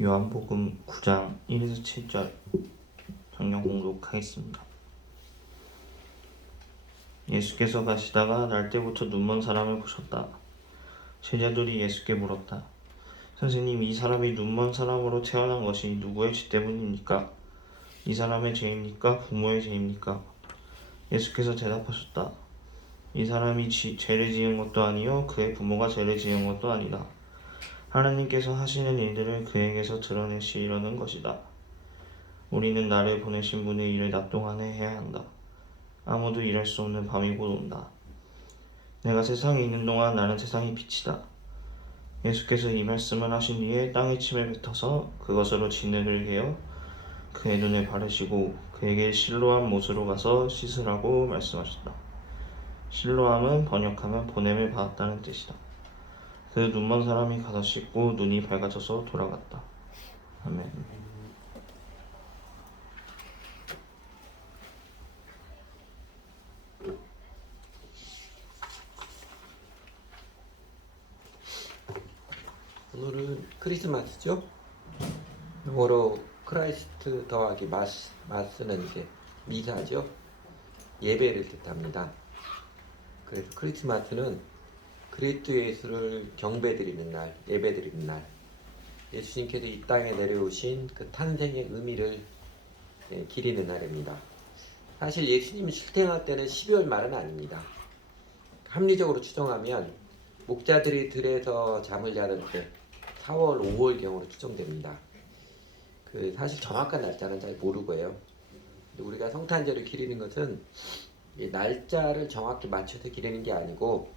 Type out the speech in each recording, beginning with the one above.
요한복음 9장 1에서 7절 성경 공독하겠습니다. 예수께서 가시다가 날 때부터 눈먼 사람을 보셨다. 제자들이 예수께 물었다. 선생님, 이 사람이 눈먼 사람으로 태어난 것이 누구의 죄 때문입니까? 이 사람의 죄입니까? 부모의 죄입니까? 예수께서 대답하셨다. 이 사람이 죄를 지은 것도 아니요 그의 부모가 죄를 지은 것도 아니다. 하나님께서 하시는 일들을 그에게서 드러내시려는 것이다. 우리는 나를 보내신 분의 일을 낮 동안에 해야 한다. 아무도 일할 수 없는 밤이 곧 온다. 내가 세상에 있는 동안 나는 세상의 빛이다. 예수께서 이 말씀을 하신 뒤에 땅에 침을 뱉어서 그것으로 진흙을 개어 그의 눈을 바르시고 그에게 실로암 못으로 가서 씻으라고 말씀하셨다. 실로암은 번역하면 보냄을 받았다는 뜻이다. 그 눈먼 사람이 가서 씻고 눈이 밝아져서 돌아갔다. 아멘. 오늘은 크리스마스죠? 영어로 크라이스트 더하기 마스는 이제 미사죠? 예배를 뜻합니다. 그래서 크리스마스는 그리스도 예수를 경배드리는 날, 예배드리는 날, 예수님께서 이 땅에 내려오신 그 탄생의 의미를 기리는 날입니다. 사실 예수님이 출생할 때는 12월 말은 아닙니다. 합리적으로 추정하면 목자들이 들에서 잠을 자던 때 4월, 5월경으로 추정됩니다. 사실 정확한 날짜는 잘 모르고요. 우리가 성탄절을 기리는 것은 날짜를 정확히 맞춰서 기리는 게 아니고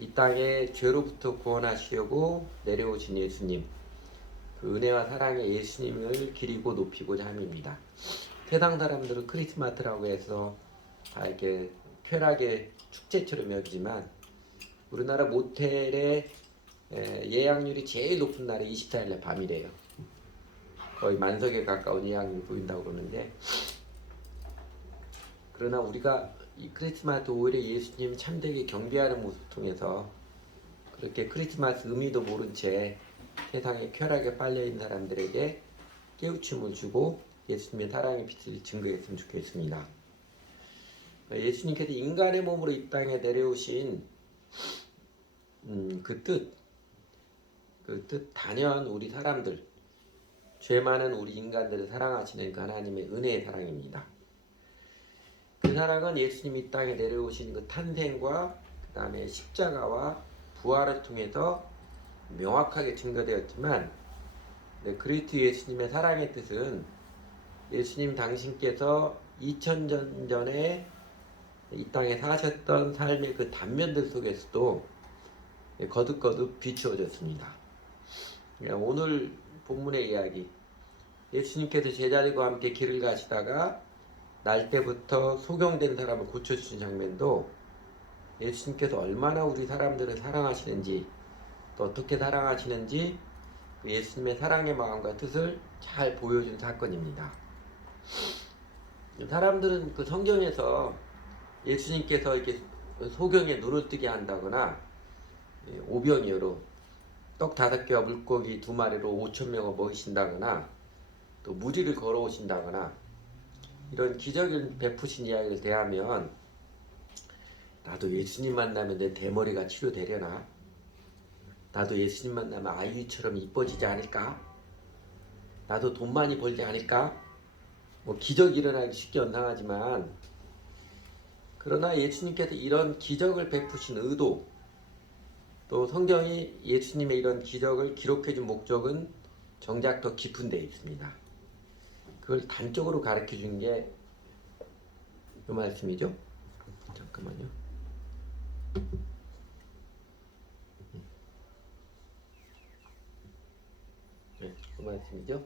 이 땅에 죄로부터 구원하시려고 내려오신 예수님, 그 은혜와 사랑의 예수님을 기리고 높이고자 함입니다. 세상 사람들은 크리스마스라고 해서 다 이렇게 쾌락의 축제처럼 여기지만 우리나라 모텔의 예약률이 제일 높은 날이 24일날 밤이래요. 거의 만석에 가까운 예약률이 보인다고 그러는데, 그러나 우리가 이 크리스마스 오히려 예수님 참되게 경배하는 모습을 통해서 그렇게 크리스마스 의미도 모른 채 세상에 쾌락에 빨려있는 사람들에게 깨우침을 주고 예수님의 사랑의 빛을 증거했으면 좋겠습니다. 예수님께서 인간의 몸으로 이 땅에 내려오신 그 뜻 단연 우리 사람들, 죄 많은 우리 인간들을 사랑하시는 그 하나님의 은혜의 사랑입니다. 그 사랑은 예수님이 이 땅에 내려오신 그 탄생과 그 다음에 십자가와 부활을 통해서 명확하게 증거되었지만, 그리스도 예수님의 사랑의 뜻은 예수님 당신께서 2000년 전에 이 땅에 사셨던 삶의 그 단면들 속에서도 거듭거듭 비추어졌습니다. 오늘 본문의 이야기, 예수님께서 제자들과 함께 길을 가시다가 날 때부터 소경된 사람을 고쳐주신 장면도 예수님께서 얼마나 우리 사람들을 사랑하시는지, 또 어떻게 사랑하시는지 그 예수님의 사랑의 마음과 뜻을 잘 보여준 사건입니다. 사람들은 그 성경에서 예수님께서 이렇게 소경에 눈을 뜨게 한다거나 오병이어로 떡 5개와 물고기 2마리로 5,000명을 먹이신다거나 또 무리를 걸어오신다거나 이런 기적을 베푸신 이야기를 대하면, 나도 예수님 만나면 내 대머리가 치료되려나? 나도 예수님 만나면 아이유처럼 이뻐지지 않을까? 나도 돈 많이 벌지 않을까? 기적이 일어나기 쉽게 연상하지만, 그러나 예수님께서 이런 기적을 베푸신 의도, 또 성경이 예수님의 이런 기적을 기록해준 목적은 정작 더 깊은 데 있습니다. 그걸 단적으로 가르쳐준 게 이 말씀이죠. 잠깐만요. 이 말씀이죠.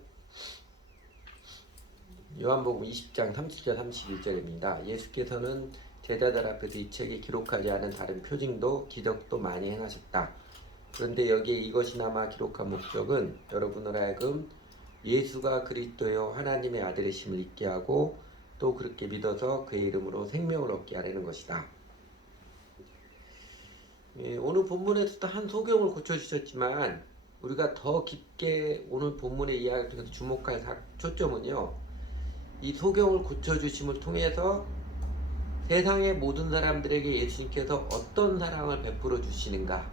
요한복음 20장 30절 31절입니다. 예수께서는 제자들 앞에서 이 책에 기록하지 않은 다른 표징도 기적도 많이 행하셨다. 그런데 여기에 이것이나마 기록한 목적은 여러분을 하여금 예수가 그리스도요 하나님의 아들이심을 잊게 하고 또 그렇게 믿어서 그의 이름으로 생명을 얻게 하려는 것이다. 오늘 본문에서도 한 소경을 고쳐주셨지만 우리가 더 깊게 오늘 본문의 이야기를 통해서 주목할 초점은요. 이 소경을 고쳐주심을 통해서 세상의 모든 사람들에게 예수님께서 어떤 사랑을 베풀어 주시는가,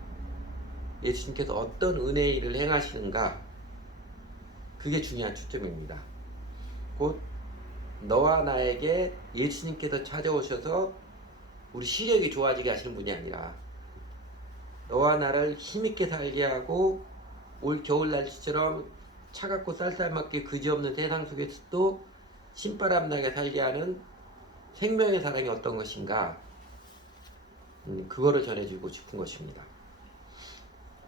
예수님께서 어떤 은혜의 일을 행하시는가, 그게 중요한 초점입니다. 곧 너와 나에게 예수님께서 찾아오셔서 우리 시력이 좋아지게 하시는 분이 아니라 너와 나를 힘있게 살게 하고 올 겨울 날씨처럼 차갑고 쌀쌀맞게 그지없는 세상 속에서도 신바람 나게 살게 하는 생명의 사랑이 어떤 것인가, 그거를 전해주고 싶은 것입니다.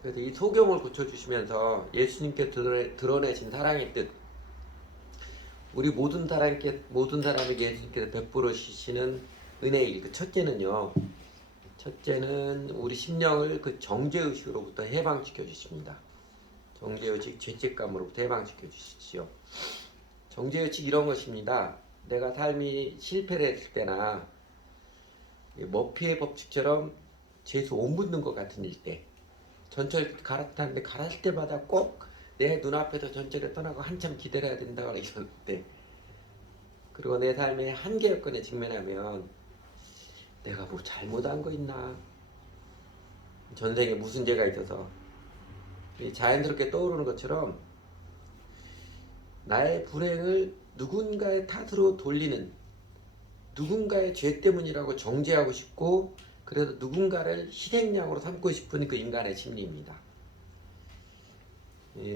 그래서 이 소경을 고쳐주시면서 예수님께 드러내신 사랑의 뜻, 우리 모든 사람에게 예수님께서 베풀어 주시는 은혜의 일, 그 첫째는 우리 심령을 그 정죄의식으로부터 해방시켜 주십니다. 정죄의식, 죄책감으로부터 해방시켜 주시지요. 정죄의식 이런 것입니다. 내가 삶이 실패를 했을 때나 머피의 법칙처럼 죄수 온 붙는 것 같은 일 때, 전철 갈아타는데 갈아탈 때마다 꼭 내 눈앞에서 전철에 떠나고 한참 기다려야 된다고 이럴 때, 그리고 내 삶의 한계 여건에 직면하면 내가 뭐 잘못한 거 있나, 전생에 무슨 죄가 있어서, 자연스럽게 떠오르는 것처럼 나의 불행을 누군가의 탓으로 돌리는, 누군가의 죄 때문이라고 정죄하고 싶고, 그래서 누군가를 희생양으로 삼고 싶은 그 인간의 심리입니다.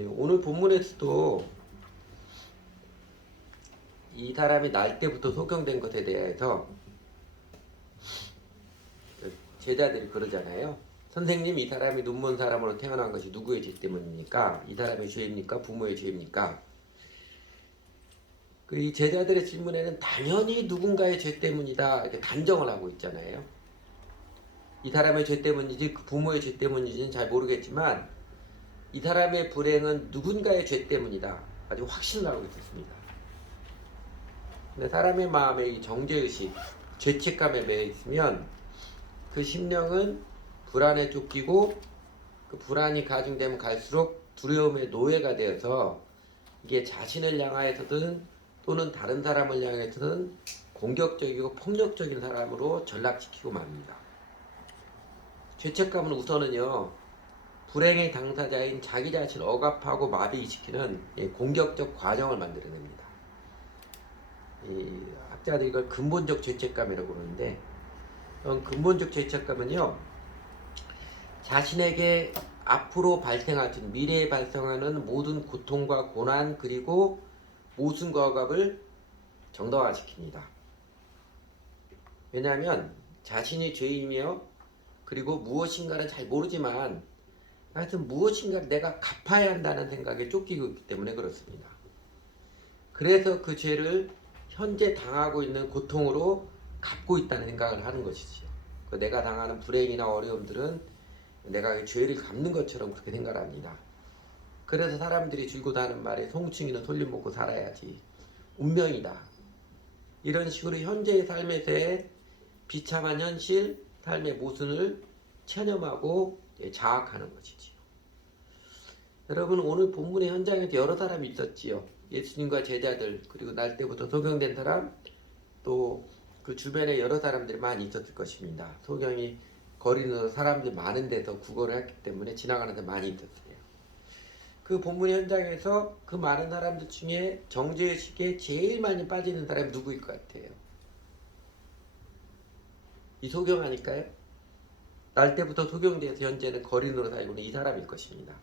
오늘 본문에서도 이 사람이 날 때부터 소경된 것에 대해서 제자들이 그러잖아요. 선생님, 이 사람이 눈먼 사람으로 태어난 것이 누구의 죄 때문입니까? 이 사람의 죄입니까? 부모의 죄입니까? 이 제자들의 질문에는 당연히 누군가의 죄 때문이다 이렇게 단정을 하고 있잖아요. 이 사람의 죄 때문인지 그 부모의 죄 때문인지는 잘 모르겠지만 이 사람의 불행은 누군가의 죄 때문이다 아주 확신을 하고 있었습니다. 근데 사람의 마음에 이 정죄의식, 죄책감에 매여 있으면 그 심령은 불안에 쫓기고, 그 불안이 가중되면 갈수록 두려움의 노예가 되어서 이게 자신을 향하여서든 또는 다른 사람을 향해서는 공격적이고 폭력적인 사람으로 전락시키고 맙니다. 죄책감은 우선은요, 불행의 당사자인 자기 자신을 억압하고 마비시키는 공격적 과정을 만들어냅니다. 이 학자들이 이걸 근본적 죄책감이라고 그러는데, 근본적 죄책감은요, 자신에게 앞으로 발생하든 미래에 발생하는 모든 고통과 고난, 그리고 모순과 억압을 정당화시킵니다. 왜냐하면 자신이 죄이며, 그리고 무엇인가는 잘 모르지만 하여튼 무엇인가를 내가 갚아야 한다는 생각에 쫓기고 있기 때문에 그렇습니다. 그래서 그 죄를 현재 당하고 있는 고통으로 갚고 있다는 생각을 하는 것이지요. 내가 당하는 불행이나 어려움들은 내가 죄를 갚는 것처럼 그렇게 생각을 합니다. 그래서 사람들이 줄곧 하는 말에 송충이는 솔잎 먹고 살아야지, 운명이다, 이런 식으로 현재의 삶에서의 비참한 현실, 삶의 모순을 체념하고 자학하는 것이지요. 여러분, 오늘 본문의 현장에도 여러 사람이 있었지요. 예수님과 제자들, 그리고 날 때부터 소경된 사람, 또 그 주변에 여러 사람들이 많이 있었을 것입니다. 소경이 거리는 사람들 많은 데서 구걸을 했기 때문에 지나가는 데 많이 있었어요. 그 본문 현장에서 그 많은 사람들 중에 정죄의식에 제일 많이 빠지는 사람이 누구일 것 같아요? 이 소경 아닐까요? 날 때부터 소경돼서 현재는 거린으로 살고 있는 이 사람일 것입니다.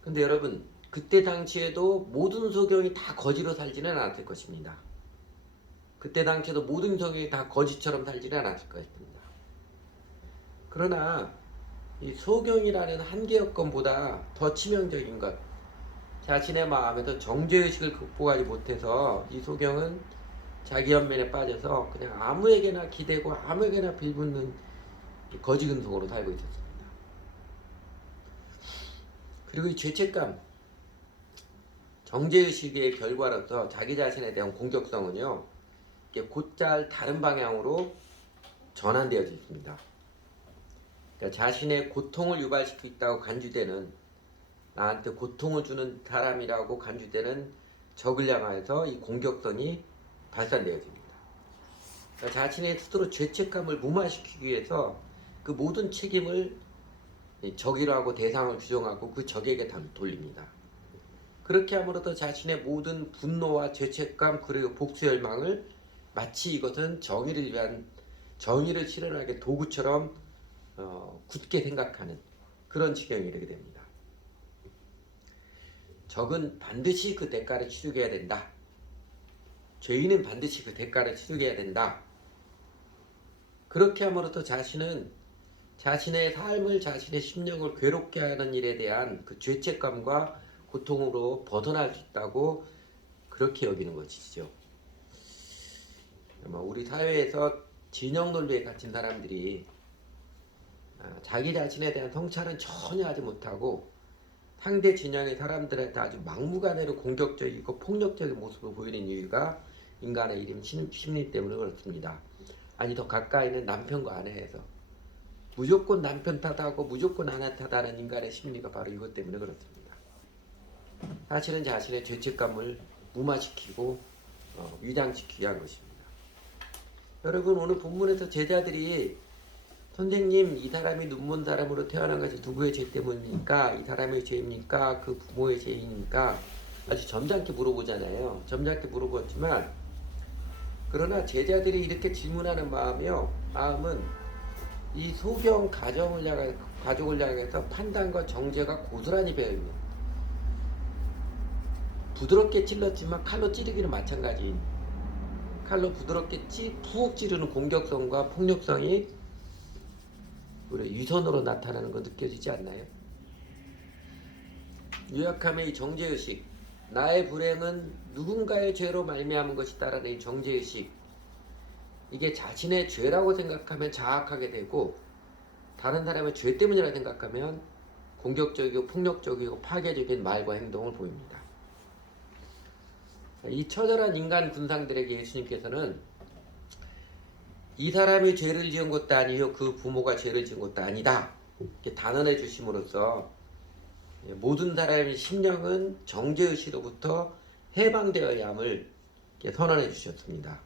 근데 여러분, 그때 당시에도 모든 소경이 다 거지로 살지는 않았을 것입니다. 그때 당시에도 모든 소경이 다 거지처럼 살지는 않았을 것입니다. 그러나 이 소경이라는 한계 여건보다 더 치명적인 것, 자신의 마음에서 정죄의식을 극복하지 못해서 이 소경은 자기 연민에 빠져서 그냥 아무에게나 기대고 아무에게나 빌붙는 거지근성으로 살고 있었습니다. 그리고 이 죄책감, 정죄의식의 결과로서 자기 자신에 대한 공격성은요, 곧잘 다른 방향으로 전환되어져 있습니다. 그러니까 자신의 고통을 유발시키고 있다고 간주되는 나한테 고통을 주는 사람이라고 간주되는 적을 향해서 이 공격성이 발산되어집니다. 그러니까 자신의 스스로 죄책감을 무마시키기 위해서 그 모든 책임을 적이라고 대상을 규정하고 그 적에게 돌립니다. 그렇게 함으로써 자신의 모든 분노와 죄책감 그리고 복수 열망을 마치 이것은 정의를 실현하게 도구처럼 굳게 생각하는 그런 지경이 이르게 됩니다. 적은 반드시 그 대가를 치르게 해야 된다. 죄인은 반드시 그 대가를 치르게 해야 된다. 그렇게 함으로써 자신은 자신의 삶을 자신의 심령을 괴롭게 하는 일에 대한 그 죄책감과 고통으로 벗어날 수 있다고 그렇게 여기는 것이죠. 우리 사회에서 진영 논리에 갇힌 사람들이 자기 자신에 대한 성찰은 전혀 하지 못하고 상대 진영의 사람들한테 아주 막무가내로 공격적이고 폭력적인 모습을 보이는 이유가 인간의 이름 심리 때문에 그렇습니다. 아니 더 가까이는 남편과 아내에서 무조건 남편 탓하고 무조건 아내 탓하는 인간의 심리가 바로 이것 때문에 그렇습니다. 사실은 자신의 죄책감을 무마시키고 위장시키기 위한 것입니다. 여러분 오늘 본문에서 제자들이 선생님 이 사람이 눈먼 사람으로 태어난 것이 누구의 죄 때문입니까? 이 사람의 죄입니까? 그 부모의 죄입니까? 아주 점잖게 물어보잖아요. 점잖게 물어봤지만 그러나 제자들이 이렇게 질문하는 마음은 이 소경 가족을 향해서 판단과 정죄가 고스란히 배어있는 부드럽게 찔렀지만 칼로 찌르기는 마찬가지인 칼로 부드럽게 푹 찌르는 공격성과 폭력성이 우리 위선으로 나타나는 거 느껴지지 않나요? 요약하면 이 정죄의식 나의 불행은 누군가의 죄로 말미암은 것이다라는 이 정죄의식 이게 자신의 죄라고 생각하면 자학하게 되고 다른 사람의 죄 때문이라고 생각하면 공격적이고 폭력적이고 파괴적인 말과 행동을 보입니다. 이 처절한 인간 군상들에게 예수님께서는 이 사람이 죄를 지은 것도 아니요 그 부모가 죄를 지은 것도 아니다 이렇게 단언해 주심으로써 모든 사람의 심령은 정죄의식으로부터 해방되어야 함을 선언해 주셨습니다.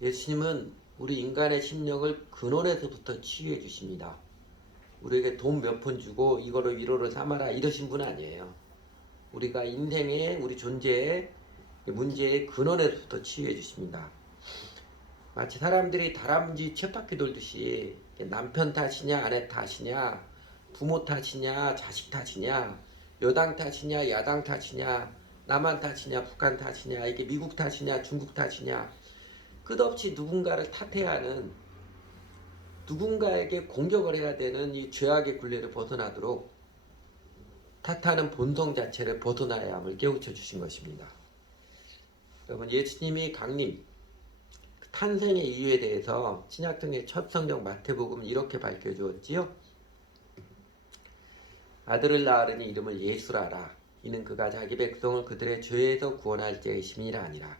예수님은 우리 인간의 심령을 근원에서부터 치유해 주십니다. 우리에게 돈 몇 푼 주고 이거를 위로를 삼아라 이러신 분 아니에요. 우리가 인생의 우리 존재의 문제의 근원에서부터 치유해 주십니다. 마치 사람들이 다람쥐 쳇바퀴 돌듯이 남편 탓이냐 아내 탓이냐 부모 탓이냐 자식 탓이냐 여당 탓이냐 야당 탓이냐 남한 탓이냐 북한 탓이냐 이게 미국 탓이냐 중국 탓이냐 끝없이 누군가를 탓해야 하는 누군가에게 공격을 해야 되는 이 죄악의 굴레를 벗어나도록 탓하는 본성 자체를 벗어나야 함을 깨우쳐 주신 것입니다. 여러분 예수님이 강림 탄생의 이유에 대해서 신약성의 첫 성경 마태복음은 이렇게 밝혀주었지요. 아들을 낳으려니 이름을 예수라 하라. 이는 그가 자기 백성을 그들의 죄에서 구원할 자의 심이라 아니라.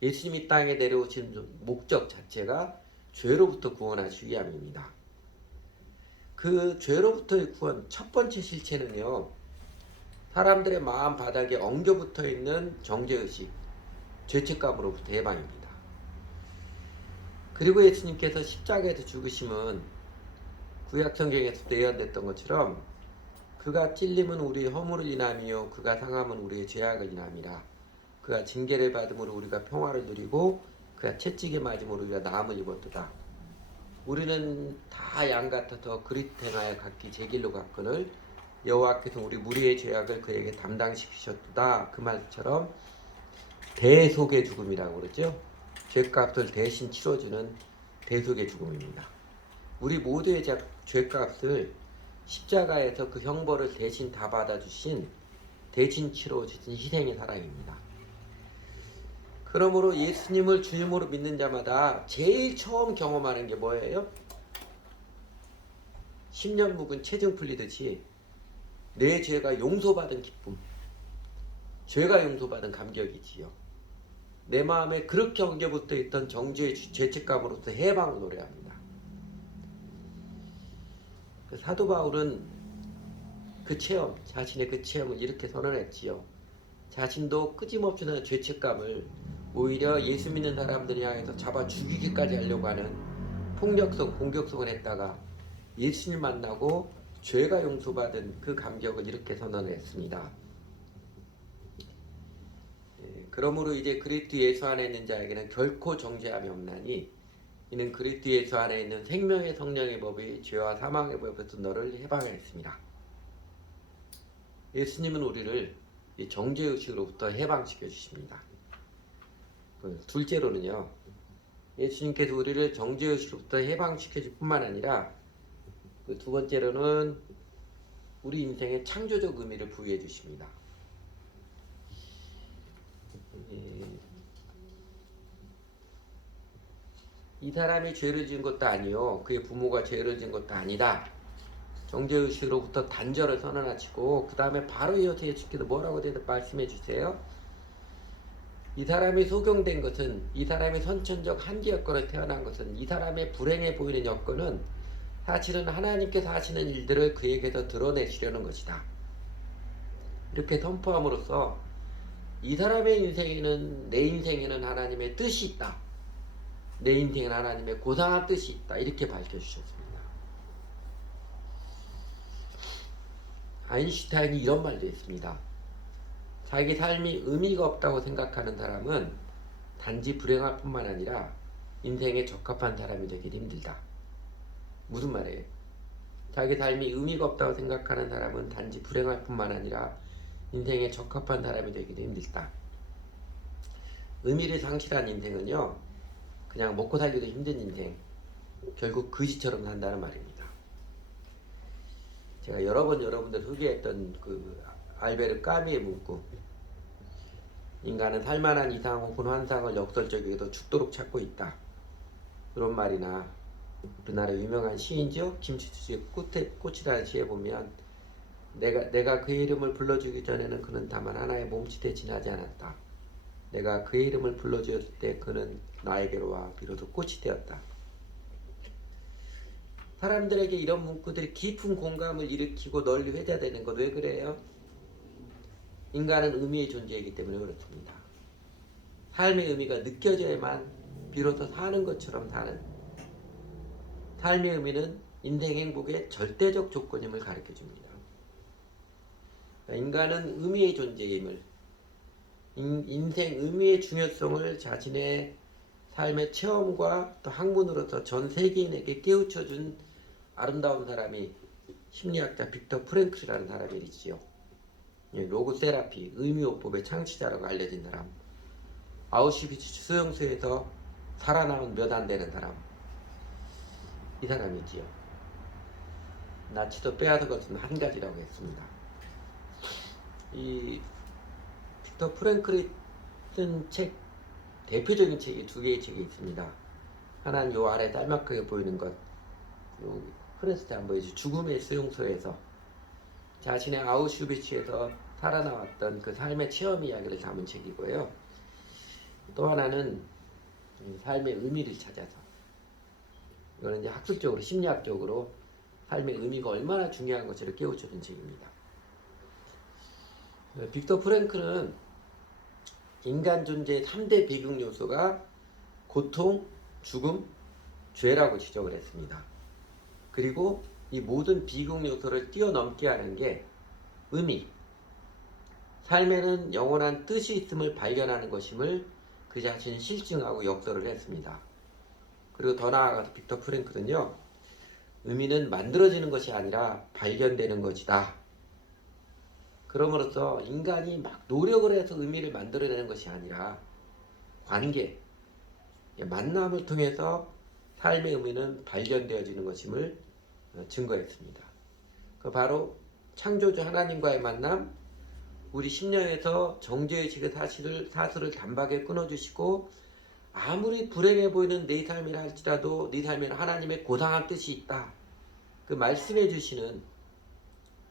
예수님이 땅에 내려오신 목적 자체가 죄로부터 구원하시기 위함입니다. 그 죄로부터의 구원 첫 번째 실체는요. 사람들의 마음 바닥에 엉겨붙어 있는 정죄의식, 죄책감으로부터 해방입니다. 그리고 예수님께서 십자가에서 죽으심은 구약성경에서 예언됐던 것처럼 그가 찔림은 우리의 허물을 인함이요 그가 상함은 우리의 죄악을 인함이라. 그가 징계를 받음으로 우리가 평화를 누리고 그가 채찍에 맞음으로 우리가 나음을 입었도다. 우리는 다 양같아서 그릿 행하여 각기 제 길로 갔거늘 여호와께서 우리 무리의 죄악을 그에게 담당시키셨도다. 그 말처럼 대속의 죽음이라고 그러죠. 죄값을 대신 치러주는 대속의 죽음입니다. 우리 모두의 죄값을 십자가에서 그 형벌을 대신 다 받아주신 대신 치러주신 희생의 사랑입니다. 그러므로 예수님을 주님으로 믿는 자마다 제일 처음 경험하는 게 뭐예요? 10년 묵은 체증 풀리듯이 내 죄가 용서받은 기쁨, 죄가 용서받은 감격이지요. 내 마음에 그렇게 엉겨붙어 있던 정죄의 죄책감으로서 해방을 노래합니다. 사도 바울은 그 체험, 자신의 그 체험을 이렇게 선언했지요. 자신도 끊임없는 죄책감을 오히려 예수 믿는 사람들이 향해서 잡아 죽이기까지 하려고 하는 폭력성, 공격성을 했다가 예수님 만나고 죄가 용서받은 그 감격을 이렇게 선언을 했습니다. 그러므로 이제 그리스도 예수 안에 있는 자에게는 결코 정죄함이 없나니 이는 그리스도 예수 안에 있는 생명의 성령의 법이 죄와 사망의 법에서 너를 해방했습니다. 예수님은 우리를 이 정죄의식으로부터 해방시켜 주십니다. 둘째로는요, 예수님께서 우리를 정죄의식으로부터 해방시켜 줄 뿐만 아니라 그 두 번째로는 우리 인생에 창조적 의미를 부여해 주십니다. 이 사람이 죄를 지은 것도 아니요, 그의 부모가 죄를 지은 것도 아니다. 정죄의식으로부터 단절을 선언하시고 그 다음에 바로 이어서 예수께서 뭐라고 말씀해 주세요? 이 사람이 소경된 것은, 이 사람이 선천적 한계 여건을 태어난 것은, 이 사람의 불행해 보이는 여건은 사실은 하나님께서 하시는 일들을 그에게서 드러내시려는 것이다. 이렇게 선포함으로써 이 사람의 인생에는, 내 인생에는 하나님의 뜻이 있다. 내 인생에는 하나님의 고상한 뜻이 있다. 이렇게 밝혀주셨습니다. 아인슈타인이 이런 말도 했습니다. 자기 삶이 의미가 없다고 생각하는 사람은 단지 불행할 뿐만 아니라 인생에 적합한 사람이 되기 힘들다. 무슨 말이에요? 자기 삶이 의미가 없다고 생각하는 사람은 단지 불행할 뿐만 아니라 인생에 적합한 사람이 되기도 힘들다. 의미를 상실한 인생은요, 그냥 먹고 살기도 힘든 인생, 결국 거지처럼 산다는 말입니다. 제가 여러 번 여러분들 소개했던 그 알베르 까미의 문구, 인간은 살만한 이상 혹은 환상을 역설적이게도 죽도록 찾고 있다. 그런 말이나 우리나라 유명한 시인죠, 김치수지의 꽃이라는 시에 보면 내가 그의 이름을 불러주기 전에는 그는 다만 하나의 몸짓에 지나지 않았다. 내가 그의 이름을 불러주었을 때 그는 나에게로 와 비로소 꽃이 되었다. 사람들에게 이런 문구들이 깊은 공감을 일으키고 널리 회자되는 것, 왜 그래요? 인간은 의미의 존재이기 때문에 그렇습니다. 삶의 의미가 느껴져야만 비로소 사는 것처럼 사는, 삶의 의미는 인생 행복의 절대적 조건임을 가르쳐줍니다. 인간은 의미의 존재임을, 인생 의미의 중요성을 자신의 삶의 체험과 또 학문으로서 전 세계인에게 깨우쳐준 아름다운 사람이 심리학자 빅터 프랭클이라는 사람이지요. 로고 세라피, 의미요법의 창시자라고 알려진 사람, 아우슈비츠 수용소에서 살아남은 몇 안 되는 사람, 이 사람이지요. 나치도 빼앗은 것은 한 가지라고 했습니다. 이 빅터 프랭클이 쓴 책, 대표적인 책이 두 개의 책이 있습니다. 하나는 요 아래 짤막하게 보이는 것, 요 프레스 안 보이죠? 죽음의 수용소에서 자신의 아우슈비츠에서 살아나왔던 그 삶의 체험 이야기를 담은 책이고요. 또 하나는 삶의 의미를 찾아서, 이거는 이제 학술적으로, 심리학적으로 삶의 의미가 얼마나 중요한 것을 깨우쳐준 책입니다. 빅터 프랭클은 인간 존재의 3대 비극 요소가 고통, 죽음, 죄라고 지적을 했습니다. 그리고 이 모든 비극 요소를 뛰어넘게 하는 게 의미, 삶에는 영원한 뜻이 있음을 발견하는 것임을 그 자신이 실증하고 역설을 했습니다. 그리고 더 나아가서 빅터 프랭클은요, 의미는 만들어지는 것이 아니라 발견되는 것이다. 그럼으로써 인간이 막 노력을 해서 의미를 만들어내는 것이 아니라 관계, 만남을 통해서 삶의 의미는 발견되어지는 것임을 증거했습니다. 그 바로 창조주 하나님과의 만남, 우리 심령에서 정죄의식의 사슬을 단박에 끊어주시고 아무리 불행해 보이는 내 삶이라 할지라도 네 삶에는 하나님의 고상한 뜻이 있다. 그 말씀해 주시는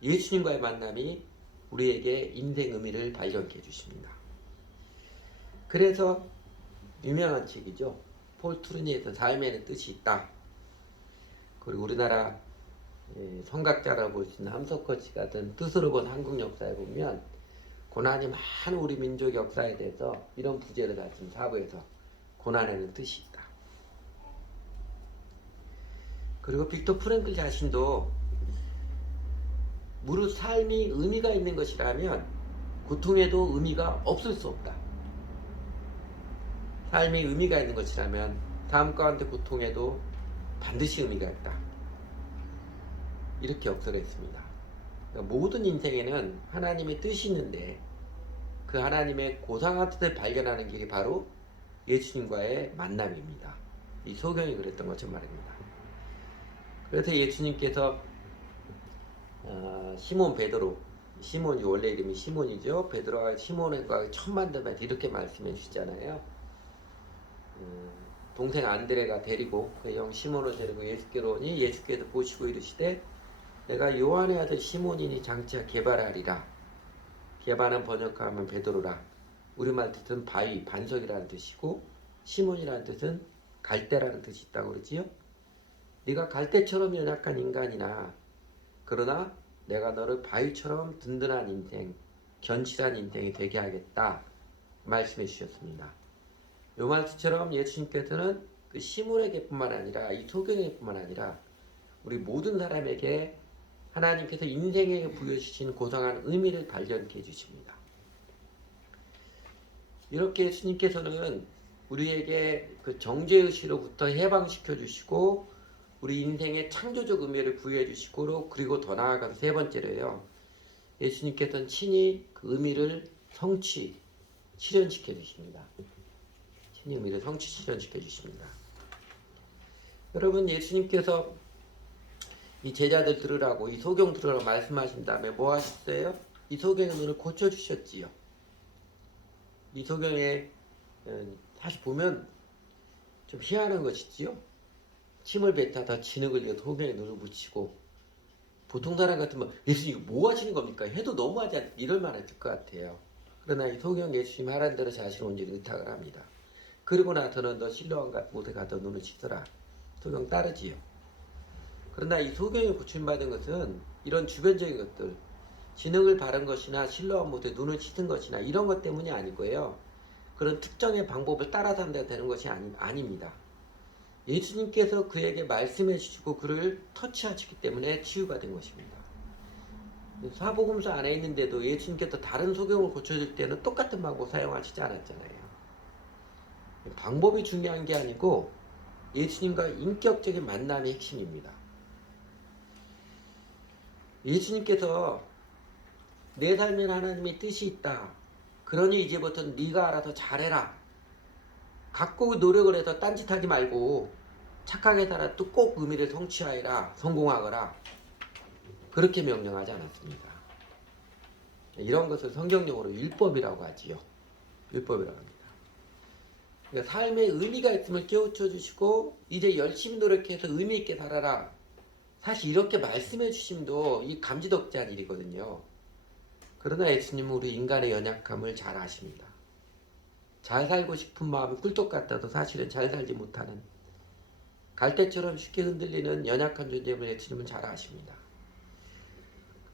예수님과의 만남이 우리에게 인생 의미를 발견해 주십니다. 그래서 유명한 책이죠. 폴 트루니에서 삶에는 뜻이 있다. 그리고 우리나라 성각자라고 볼 수 있는 함석헌씨 같은 뜻으로 본 한국 역사에 보면 고난이 많은 우리 민족 역사에 대해서 이런 부제를 가진 사부에서 고난에는 뜻이 있다. 그리고 빅터 프랭클 자신도 무릇 삶이 의미가 있는 것이라면 고통에도 의미가 없을 수 없다. 삶이 의미가 있는 것이라면 삶 가운데 고통에도 반드시 의미가 있다. 이렇게 역설했습니다. 그러니까 모든 인생에는 하나님의 뜻이 있는데 그 하나님의 고상한 뜻을 발견하는 길이 바로 예수님과의 만남입니다. 이 소경이 그랬던 것처럼 말입니다. 그래서 예수님께서 시몬 베드로, 시몬이 원래 이름이 시몬이죠. 베드로가 시몬과 처음 만나면 이렇게 말씀해 주시잖아요. 동생 안드레가 데리고 그 형 시몬을 데리고 예수께로 오니 예수께서 보시고 이르시되 내가 요한의 아들 시몬이니 장차 게바라리라. 게바는 번역하면 베드로라. 우리말 뜻은 바위, 반석이라는 뜻이고 시몬이라는 뜻은 갈대라는 뜻이 있다고 그러지요. 네가 갈대처럼 연약한 인간이나 그러나 내가 너를 바위처럼 든든한 인생, 견실한 인생이 되게 하겠다 말씀해 주셨습니다. 요 말씀처럼 예수님께서는 그 시몬에게뿐만 아니라 이 소경에게뿐만 아니라 우리 모든 사람에게 하나님께서 인생에 부여주신 고상한 의미를 발견케 해주십니다. 이렇게 예수님께서는 우리에게 그 정죄의식으로부터 해방시켜 주시고 우리 인생의 창조적 의미를 부여해 주시고 그리고 더 나아가서 세 번째로요. 예수님께서는 친히 그 의미를 성취, 실현시켜 주십니다. 친히 의미를 성취, 실현시켜 주십니다. 여러분 예수님께서 이 제자들 들으라고 이 소경 들으라고 말씀하신 다음에 뭐 하셨어요? 이 소경의 눈을 고쳐주셨지요. 이 소경에 사실 보면 좀 희한한 것이지요. 침을 뱉다가 진흙을 내어 소경의 눈을 붙이고 보통 사람 같으면 예수님 이거 뭐 하시는 겁니까? 해도 너무하지 않 이럴 만했을 것 같아요. 그러나 이 소경 예수님 하라는 대로 자신 온전히 의탁을 합니다. 그리고 나서는 너 실로암 못에 가서 눈을 씻어라. 소경 따르지요. 그러나 이 소경이 고침받은 것은 이런 주변적인 것들, 진흙을 바른 것이나 실로암 못에 눈을 씻은 것이나 이런 것 때문이 아니고요. 그런 특정의 방법을 따라서 한다고 되는 것이 아닙니다. 예수님께서 그에게 말씀해 주시고 그를 터치하시기 때문에 치유가 된 것입니다. 사복음서 안에 있는데도 예수님께서 다른 소경을 고쳐줄 때는 똑같은 방법 사용하시지 않았잖아요. 방법이 중요한 게 아니고 예수님과 인격적인 만남이 핵심입니다. 예수님께서 내 삶엔 하나님의 뜻이 있다. 그러니 이제부터는 네가 알아서 잘해라. 갖고 노력을 해서 딴짓하지 말고 착하게 살아 또 꼭 의미를 성취하여라. 성공하거라. 그렇게 명령하지 않았습니다. 이런 것을 성경용어로 율법이라고 하지요. 율법이라고 합니다. 그러니까 삶에 의미가 있음을 깨우쳐 주시고 이제 열심히 노력해서 의미 있게 살아라. 사실 이렇게 말씀해 주심도 이 감지덕지한 일이거든요. 그러나 예수님은 우리 인간의 연약함을 잘 아십니다. 잘 살고 싶은 마음이 꿀떡 같아도 사실은 잘 살지 못하는 갈대처럼 쉽게 흔들리는 연약한 존재임을 예수님은 잘 아십니다.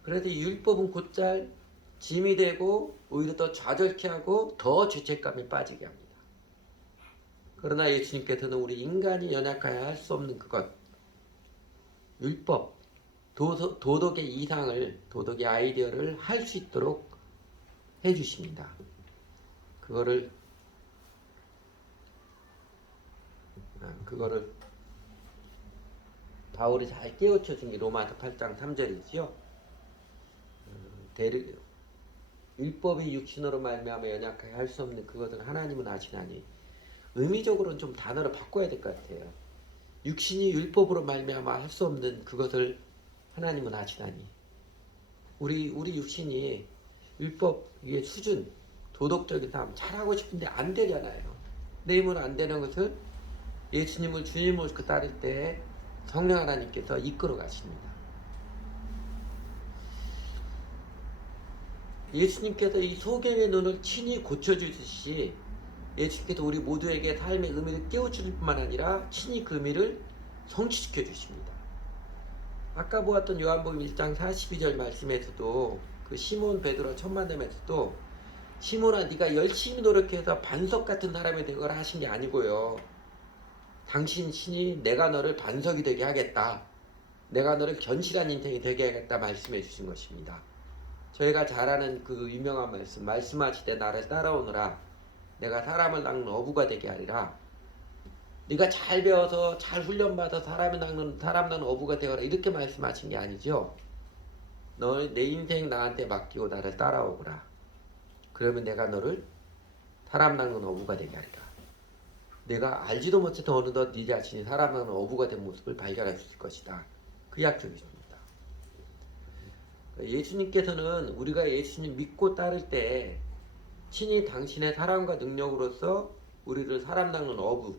그래서 이 율법은 곧잘 짐이 되고 오히려 더 좌절케 하고 더 죄책감에 빠지게 합니다. 그러나 예수님께서는 우리 인간이 연약하여 할 수 없는 그것, 율법, 도덕의 이상을, 도덕의 아이디어를 할 수 있도록 해주십니다. 그거를 바울이 잘 깨우쳐 준 게 로마서 8장 3절이지요. 율법이 육신으로 말미암아 연약하게 할 수 없는 그것을 하나님은 아시나니 의미적으로는 좀 단어를 바꿔야 될 것 같아요. 육신이 율법으로 말미암아 할 수 없는 그것을 하나님은 아시나니 우리 육신이 율법의 수준, 도덕적인 삶 잘하고 싶은데 안 되잖아요. 내 힘으로 안 되는 것을 예수님을 주님으로 따를 때 성령 하나님께서 이끌어 가십니다. 예수님께서 이 소경의 눈을 친히 고쳐주듯이 예수님께서 우리 모두에게 삶의 의미를 깨우칠 뿐만 아니라 친히 그 의미를 성취시켜 주십니다. 아까 보았던 요한복음 1장 42절 말씀에서도 그 시몬 베드로 첫 만남에서도 시몬아 네가 열심히 노력해서 반석 같은 사람이 되거라 하신 게 아니고요. 당신 신이 내가 너를 반석이 되게 하겠다. 내가 너를 견실한 인생이 되게 하겠다 말씀해 주신 것입니다. 저희가 잘 아는 그 유명한 말씀하시되 나를 따라오너라. 내가 사람을 낚는 어부가 되게 하리라. 네가 잘 배워서 잘 훈련받아 사람 낚는 어부가 되어라 이렇게 말씀하신 게 아니죠. 너 내 인생 나한테 맡기고 나를 따라오거라. 그러면 내가 너를 사람 낚는 어부가 되게 하리라. 내가 알지도 못했던 어느덧 네 자신이 사람 낚는 어부가 된 모습을 발견할 수 있을 것이다. 그 약속이십니다. 예수님께서는 우리가 예수님 믿고 따를 때 친히 당신의 사랑과 능력으로서 우리를 사람 낚는 어부,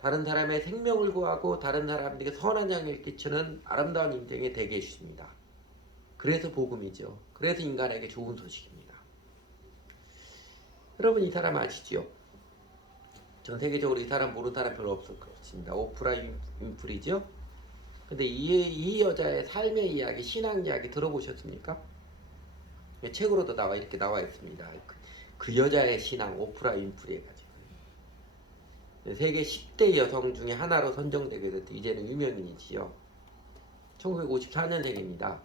다른 사람의 생명을 구하고 다른 사람들에게 선한 영향을 끼치는 아름다운 인생이 되게 해주십니다. 그래서 복음이죠. 그래서 인간에게 좋은 소식입니다. 여러분 이 사람 아시죠? 전 세계적으로 이 사람 모르는 사람 별로 없을 것 같습니다. 오프라 윈프리죠? 근데 이 여자의 삶의 이야기, 신앙 이야기 들어보셨습니까? 책으로도 이렇게 나와 있습니다. 그 여자의 신앙, 오프라 윈프리 해가지고. 세계 10대 여성 중에 하나로 선정되게 됐고, 이제는 유명인이지요. 1954년생입니다.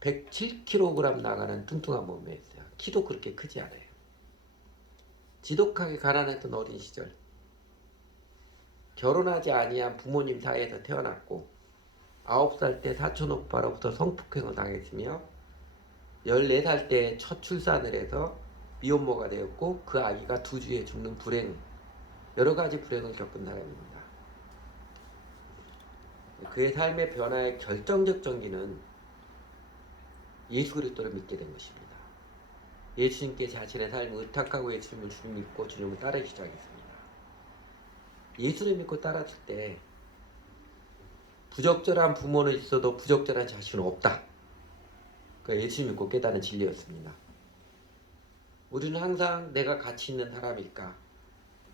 107kg 나가는 뚱뚱한 몸매였어요. 키도 그렇게 크지 않아요. 지독하게 가난했던 어린 시절. 결혼하지 아니한 부모님 사이에서 태어났고 9살 때 사촌 오빠로부터 성폭행을 당했으며 14살 때 첫 출산을 해서 미혼모가 되었고 그 아기가 2주에 죽는 여러 가지 불행을 겪은 사람입니다. 그의 삶의 변화의 결정적 전기는 예수 그리스도를 믿게 된 것입니다. 예수님께 자신의 삶을 의탁하고 예수님을 주님 믿고 주님을 따르기 시작했습니다. 예수를 믿고 따랐을 때 부적절한 부모는 있어도 부적절한 자식은 없다. 그러니까 예수 믿고 깨닫는 진리였습니다. 우리는 항상 내가 가치 있는 사람일까?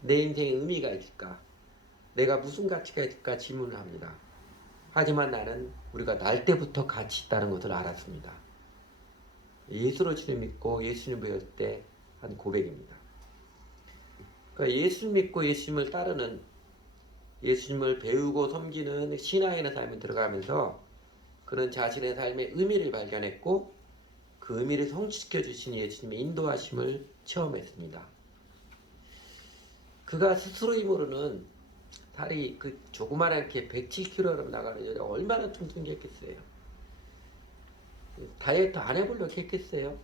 내 인생에 의미가 있을까? 내가 무슨 가치가 있을까 질문을 합니다. 하지만 나는 우리가 날 때부터 가치 있다는 것을 알았습니다. 예수를 주님 믿고 예수님 배울 때 한 고백입니다. 그러니까 예수 믿고 예수님을 따르는 예수님을 배우고 섬기는 신앙인의 삶에 들어가면서 그는 자신의 삶의 의미를 발견했고 그 의미를 성취시켜 주신 예수님의 인도하심을 체험했습니다. 그가 스스로 힘으로는 살이 그 조그만하게 107kg 나가는 여자가 얼마나 뚱뚱했겠어요. 다이어트 안 해보려고 했겠어요.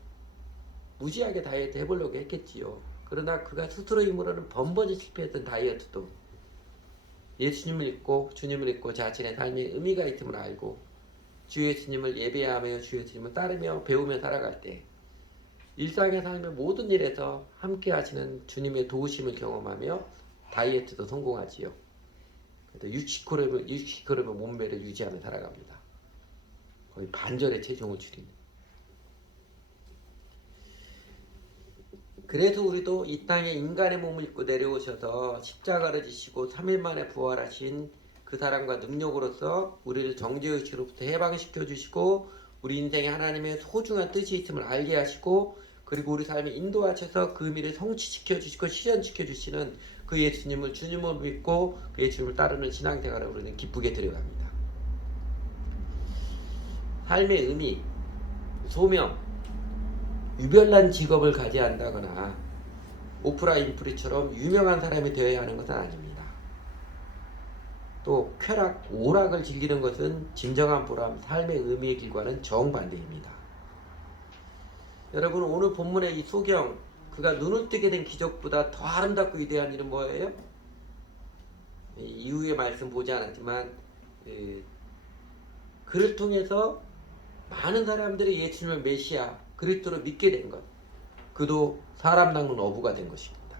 무지하게 다이어트 해보려고 했겠지요. 그러나 그가 스스로 힘으로는 번번이 실패했던 다이어트도 예수님을 믿고 주님을 믿고 자신의 삶에 의미가 있음을 알고 주 예수님을 예배하며 주 예수님을 따르며 배우며 살아갈 때 일상의 삶의 모든 일에서 함께 하시는 주님의 도우심을 경험하며 다이어트도 성공하지요. 60kg 몸매를 유지하며 살아갑니다. 거의 반절의 체중을 줄이는. 그래서 우리도 이 땅에 인간의 몸을 입고 내려오셔서 십자가를 지시고 3일 만에 부활하신 그 사랑과 능력으로서 우리를 정죄의식으로부터 해방시켜 주시고 우리 인생에 하나님의 소중한 뜻이 있음을 알게 하시고 그리고 우리 삶에 인도하셔서 그 의미를 성취시켜 주시고 실현시켜 주시는 그 예수님을 주님을 믿고 그 예수님을 따르는 신앙생활을 우리는 기쁘게 들어갑니다. 삶의 의미, 소명, 유별난 직업을 가져야 한다거나 오프라 윈프리처럼 유명한 사람이 되어야 하는 것은 아닙니다. 또 쾌락, 오락을 즐기는 것은 진정한 보람, 삶의 의미의 길과는 정반대입니다. 여러분 오늘 본문의 이 소경, 그가 눈을 뜨게 된 기적보다 더 아름답고 위대한 일은 뭐예요? 이후의 말씀 보지 않았지만 그를 통해서 많은 사람들이 예수님을 메시아 그리스도를 믿게 된 것, 그도 사람 낚는 어부가 된 것입니다.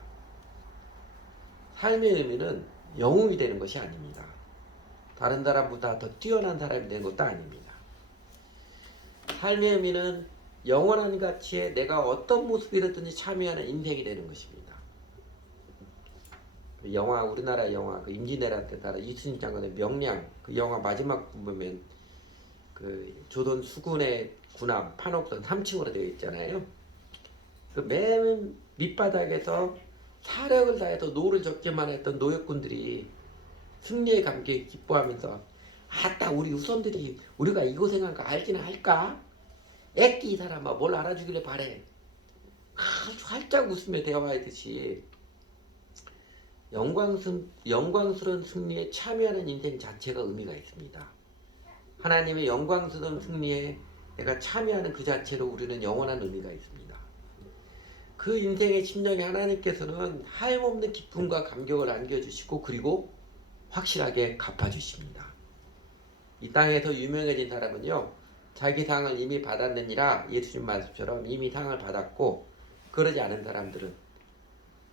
삶의 의미는 영웅이 되는 것이 아닙니다. 다른 사람보다 더 뛰어난 사람이 되는 것도 아닙니다. 삶의 의미는 영원한 가치에 내가 어떤 모습이든지 참여하는 인생이 되는 것입니다. 영화 우리나라 영화 그 임진왜란 때 따라 이순신 장군의 명량 그 영화 마지막 보면 그 조선 수군의 군함 판옥선 3층으로 되어 있잖아요. 그 맨 밑바닥에서 사력을 다해서 노를 젓기만 했던 노역군들이 승리의 감격에 기뻐하면서 아따 우리 후손들이 우리가 이 고생한 거 알기는 할까? 애끼 이 사람아 뭘 알아주길래 바래. 아주 활짝 웃으며 대화하듯이 영광스러운 승리에 참여하는 인생 자체가 의미가 있습니다. 하나님의 영광스러운 승리에 내가 참여하는 그 자체로 우리는 영원한 의미가 있습니다. 그 인생의 심령에 하나님께서는 하염없는 기쁨과 감격을 안겨주시고 그리고 확실하게 갚아주십니다. 이 땅에서 유명해진 사람은요, 자기 상을 이미 받았느니라 예수님 말씀처럼 이미 상을 받았고, 그러지 않은 사람들은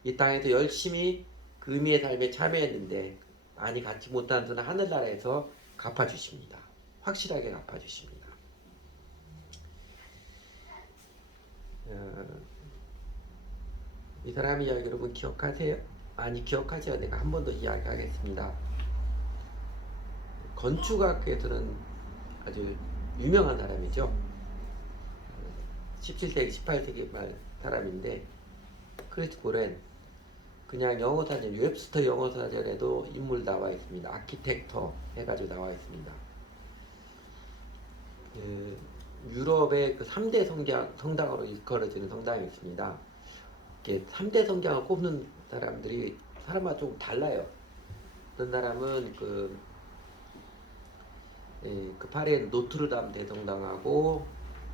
이 땅에서 열심히 그 의미의 삶에 참여했는데 많이 갖지 못한 것은 하늘나라에서 갚아주십니다. 확실하게 갚아주십니다. 이 사람 이야기 여러분 기억하세요? 많이 기억하죠? 내가 한 번 더 이야기하겠습니다. 건축학에서는 아주 유명한 사람이죠. 17세기, 18세기 말 사람인데 크리스토퍼 렌 그냥 영어사전, 웹스터 영어사전에도 인물 나와 있습니다. 아키텍터 해가지고 나와 있습니다. 유럽의 그 3대 성당으로 일컬어지는 성당이 있습니다. 이렇게 3대 성당을 꼽는 사람들이 사람마다 조금 달라요. 어떤 사람은 그 파리의 노트르담 대성당하고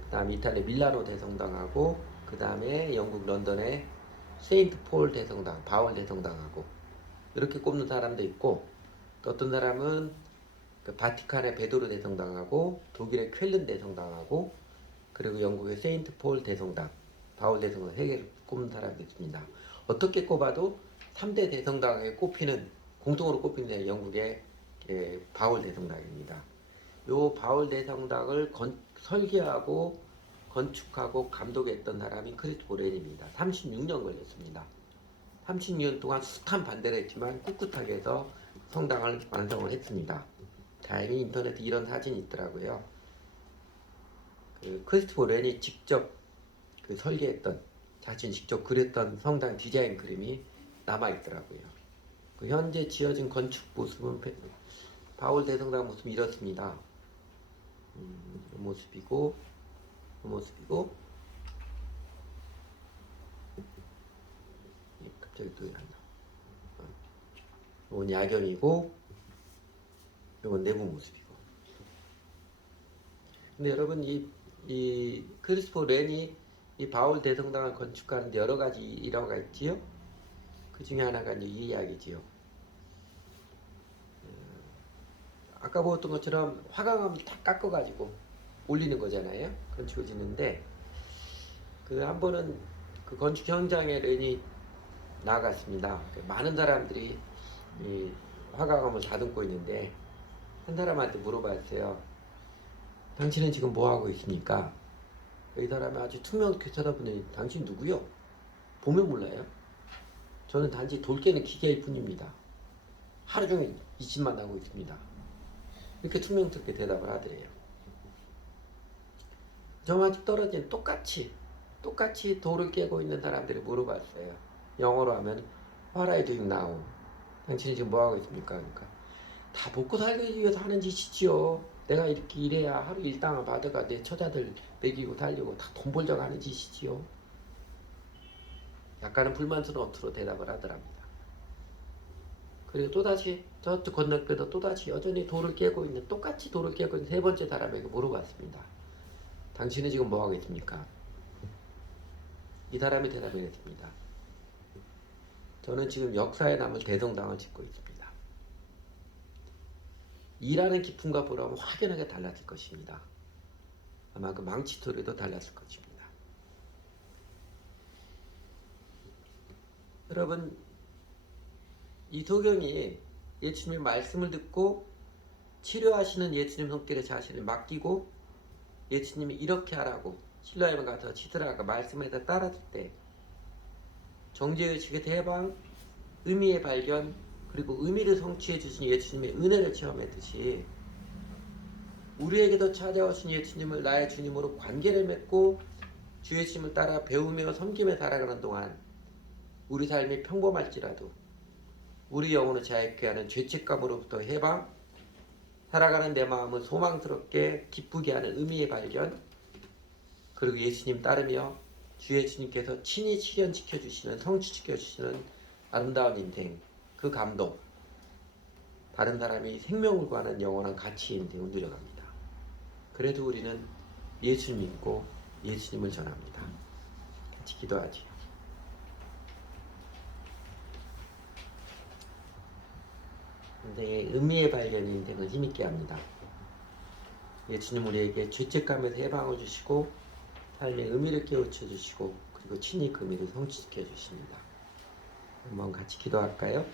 그 다음에 이탈리아 밀라노 대성당하고 그 다음에 영국 런던의 세인트 폴 대성당, 바울 대성당하고 이렇게 꼽는 사람도 있고 또 어떤 사람은 그 바티칸의 베드로 대성당하고 독일의 쾰른 대성당하고 그리고 영국의 세인트 폴 대성당, 바울 대성당 세 개를 꼽는 사람도 있습니다. 어떻게 꼽아도 3대 대성당에 공통으로 꼽히는 영국의 바울 대성당입니다. 요 바울 대성당을 설계하고 건축하고 감독했던 사람이 크리스토퍼 렌입니다. 36년 걸렸습니다. 36년 동안 숱한 반대를 했지만 꿋꿋하게 해서 성당을 완성을 했습니다. 다행히 인터넷에 이런 사진이 있더라고요. 그 크리스토퍼 렌이 직접 그 설계했던 자신 직접 그렸던 성당 디자인 그림이 남아 있더라고요. 그 현재 지어진 건축 모습은 바울 대성당 모습이 이렇습니다. 이 모습이고 갑자기 또 한다. 이건 야경이고 이건 내부 모습이고. 근데 여러분 이 크리스토퍼 렌이 이 바울 대성당을 건축하는데 여러 가지 일화가 있지요. 그 중에 하나가 이제 이 이야기지요. 아까 보았던 것처럼 화강암을 다 깎아가지고 올리는 거잖아요. 건축을 짓는데 그 한 번은 그 건축 현장에 렌이 나갔습니다. 많은 사람들이 이 화강암을 다듬고 있는데 한 사람한테 물어봤어요. 당신은 지금 뭐 하고 있습니까? 이 사람이 아주 투명하게 쳐다보더니 당신 누구요? 보면 몰라요. 저는 단지 돌 깨는 기계일 뿐입니다. 하루 종일 이 짓만 하고 있습니다. 이렇게 투명스럽게 대답을 하더래요. 저마치 떨어진 똑같이 돌을 깨고 있는 사람들이 물어봤어요. 영어로 하면 What are you doing now? 당신이 지금 뭐 하고 있습니까? 그러니까 다 먹고 살기 위해서 하는 짓이지요. 내가 이렇게 일해야 하루 일당을 받아가 내 처자들 먹이고 살리고 다 돈 벌자고 하는 짓이지요. 약간은 불만스러운 어투로 대답을 하더랍니다. 그리고 또다시 저쪽 건너편에서 또다시 여전히 똑같이 돌을 깨고 있는 세 번째 사람에게 물어봤습니다. 당신은 지금 뭐 하고 있습니까? 이 사람이 대답을 했습니다. 저는 지금 역사에 남을 대성당을 짓고 있습니다. 일하는 기쁨과 보람은 확연하게 달랐을 것입니다. 아마 그 망치소리도 달랐을 것입니다. 여러분, 이 소경이 예수님의 말씀을 듣고 치료하시는 예수님 손길에 자신을 맡기고 예수님이 이렇게 하라고 실로암에 가서 시드라가 말씀에서 따랐을 때 정죄의식의 해방, 의미의 발견 그리고 의미를 성취해 주신 예수님의 은혜를 체험했듯이 우리에게도 찾아오신 예수님을 나의 주님으로 관계를 맺고 주 예수님을 따라 배우며 섬기며 살아가는 동안 우리 삶이 평범할지라도 우리 영혼을 자유케 하는 죄책감으로부터 해방, 살아가는 내 마음을 소망스럽게 기쁘게 하는 의미의 발견, 그리고 예수님 따르며 주 예수님께서 친히 실현시켜 주시는, 성취시켜 주시는 아름다운 인생, 그 감동, 다른 사람이 생명을 구하는 영원한 가치의 인생을 누려갑니다. 그래도 우리는 예수님 믿고 예수님을 전합니다. 같이 기도하지요. 인생의 의미의 발견 인생을 힘있게 합니다. 예수님 우리에게 죄책감에서 해방을 주시고 삶의 의미를 깨우쳐 주시고 그리고 친히 그 의미를 성취시켜 주십니다. 한번 같이 기도할까요?